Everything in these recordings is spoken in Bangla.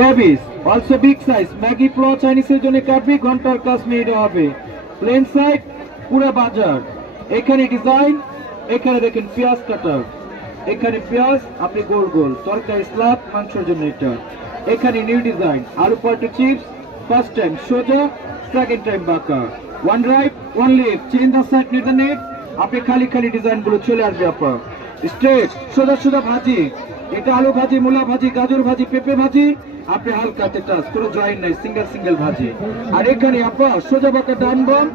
Cabbage, also big size. Maggi Pro Chinese এর জন্য কাটবি ঘন্টার কাজ মেয়ে হবে। প্লেন সাইড পুরো বাজার। এখানে ডিজাইন, এখানে দেখেন পেঁয়াজ কাটার, এখানে পেঁয়াজ আপনি গোল গোল তরকারি স্লাব মাংসের জন্য এটা। এখানে নিউ ডিজাইন আলু পটেটো চিপস, ফার্স্ট টাইম সোজা, সেকেন্ড টাইম বাঁকা। One right one left, change the side new the net. আপনি খালি খালি ডিজাইন গুলো চলে আসবে আপনার। স্ট্রেট সোজা সোজা ভাজি, এটা আলু ভাজি, মূলা ভাজি, গাজর ভাজি, পেঁপে ভাজি। আপনি হালকাতে টাচ, কোনো জয়েন নাই, সিঙ্গেল সিঙ্গেল ভাজি। আর এখানে আপনার সোজা বাঁকা ডান বাম,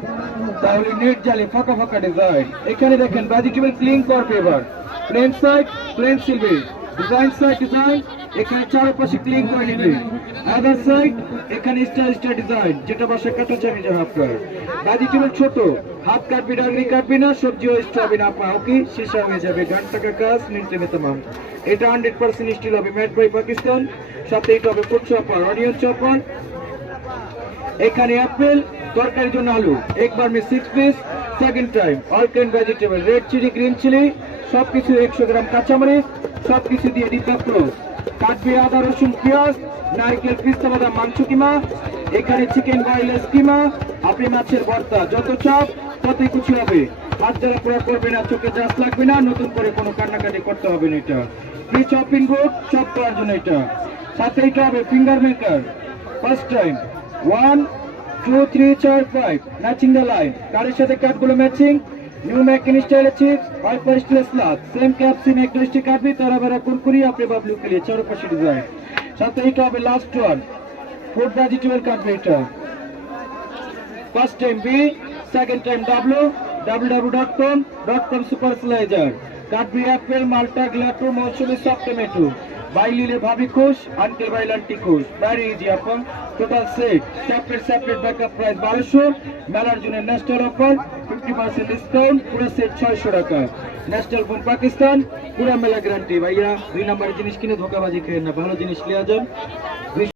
তাহলে নেট জালে ফাঁকা ফাঁকা ডিজাইন। এখানে দেখেন ভেজিটেবল ক্লিন করবে এবার। প্লেন সাইড প্লেন সিলবে, ডিজাইন সাইড ডিজাইন, এখানে চারপাশে ক্লিন করে নেবে। আদার সাইড এখানে স্টার স্টার ডিজাইন, যেটা বাসা কাটা চাবি যাবে আপনার। ভেজিটেবল ছোট, হাত কাটবি ডাগরি কাটবি না, সবজিও এক্সট্রা হবে না আপনার। ওকে, শেষা হয়ে যাবে ঘন্টাকা কাজ মিনিটে মেতামাম। এটা 100% স্টিল হবে, মেড বাই পাকিস্তান। সাথে এটা হবে ফুড চপার, অনিয়ন চপার। এখানে অ্যাপেল, তরকারির জন্য আলু, একবার মে 6 piece, second time all kind vegetable, red chilli green chilli, সবকিছু 100 গ্রাম কাঁচামরিচ, সবকিছু দিয়ে দিতে ক্লোজ। কাটবে আদা রসুন পেঁয়াজ, নারকেল পিস্তা বাদাম মাংস কিমা, এখানে চিকেন বয়েলের কিমা, আপনি মাছের ভর্তা। যত চাপ ততই কিছু হবে। হাত দ্বারা পুরো করবে না, চোখে জাস লাগবে না, নতুন করে কোনো কান্নাকাটি করতে হবে না। এটা ফ্রি চপিং বোর্ড, চপ করার জন্য এটা। সাথে এটা হবে finger maker, first time 1 2 3 4 5 matching the line. কারের সাথে কাটগুলো ম্যাচিং। নিউ ম্যাকিন style chips, hyper style salad, same ক্যাপসিন একটা স্টিক কাটবি, তারা বেরা কুরকুরি আপনি বাবলু के लिए চারপাশে ডিজাইন। সাথে এটা হবে লাস্ট ওয়ান, ফুড ভেজিটেবল কাটবে এটা। First time B, second time W, www.com super slicer. কাটবি অ্যাপেল, মাল্টা, গ্লাটো, মৌসুমি, সফট টমেটো। বাই লিলে ভাবি খুশ, আঙ্কেল বাইল আন্টি খুশ। ভেরি ইজি আপন। Total set separate backup price 1200। মেলার জন্য ন্যাশনাল অফার 50% ডিসকাউন্ট, পুরো সেট 600 টাকা। ন্যাশনাল ফ্রম পাকিস্তান, পুরো মেলা গ্যারান্টি। ভাইয়া 2 নম্বরের জিনিস কিনে ধোকাবাজি খেয়ে না, ভালো জিনিস লিয়া যান।